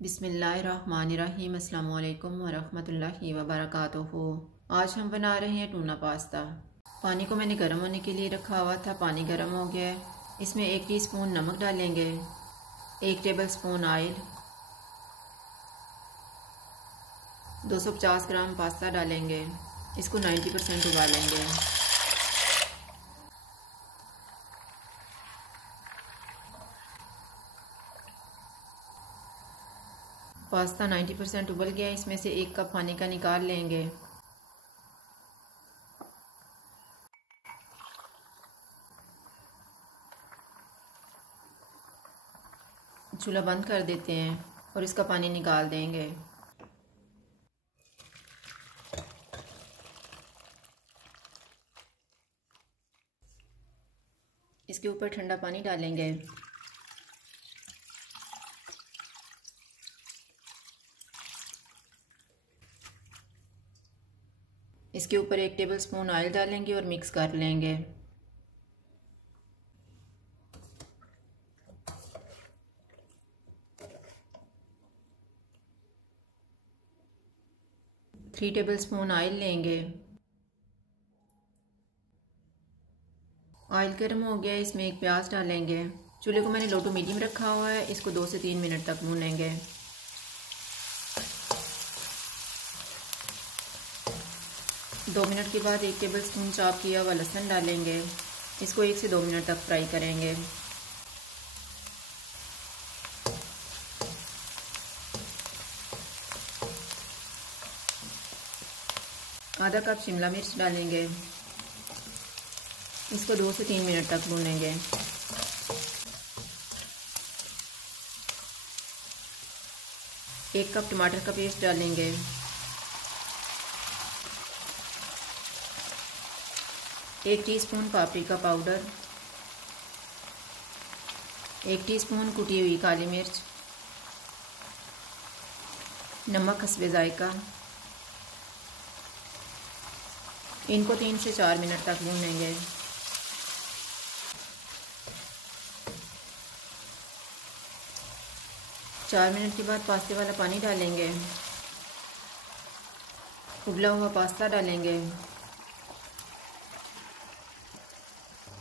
बिस्मिल्लाहिर्रहमानिर्रहीम। अस्सलाम वालेकुम वरहमतुल्लाहि वबरकातुहू। आज हम बना रहे हैं टूना पास्ता। पानी को मैंने गर्म होने के लिए रखा हुआ था। पानी गर्म हो गया है। इसमें 1 टीस्पून नमक डालेंगे, 1 टेबलस्पून ऑयल, 250 ग्राम पास्ता डालेंगे। इसको 90% उबालेंगे। पास्ता 90% उबल गया। इसमें से 1 कप पानी का निकाल लेंगे। चूल्हा बंद कर देते हैं और इसका पानी निकाल देंगे। इसके ऊपर ठंडा पानी डालेंगे। इसके ऊपर 1 टेबलस्पून ऑयल डालेंगे और मिक्स कर लेंगे। थ्री टेबलस्पून ऑयल लेंगे। ऑयल गर्म हो गया। इसमें 1 प्याज डालेंगे। चूल्हे को मैंने लो टू मीडियम रखा हुआ है। इसको 2 से 3 मिनट तक भूनेंगे। दो मिनट के बाद 1 टेबलस्पून चॉप किया हुआ लहसुन डालेंगे। इसको 1 से 2 मिनट तक फ्राई करेंगे। आधा कप शिमला मिर्च डालेंगे। इसको 2 से 3 मिनट तक भूनेंगे। एक कप टमाटर का पेस्ट डालेंगे। एक टीस्पून पापरिका पाउडर, 1 टीस्पून कुटी हुई काली मिर्च, नमक हस्बे जायका। इनको 3 से 4 मिनट तक भूनेंगे। चार मिनट के बाद पास्ते वाला पानी डालेंगे। उबला हुआ पास्ता डालेंगे।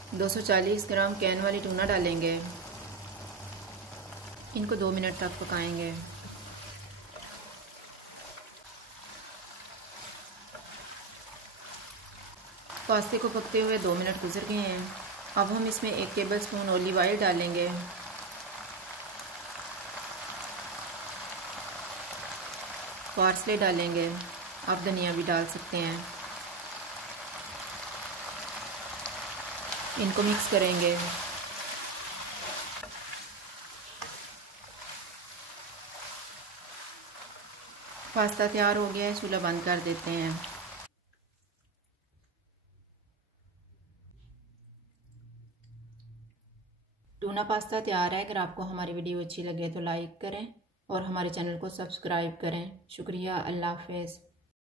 240 ग्राम कैन वाली टूना डालेंगे। इनको 2 मिनट तक पकाएंगे। पास्ते को पकते हुए 2 मिनट गुजर गए हैं। अब हम इसमें 1 टेबलस्पून ऑलिव ऑयल डालेंगे। पार्सले डालेंगे। आप धनिया भी डाल सकते हैं। इनको मिक्स करेंगे। पास्ता तैयार हो गया है। चूल्हा बंद कर देते हैं। टूना पास्ता तैयार है। अगर आपको हमारी वीडियो अच्छी लगे तो लाइक करें और हमारे चैनल को सब्सक्राइब करें। शुक्रिया। अल्लाह हाफ़िज़।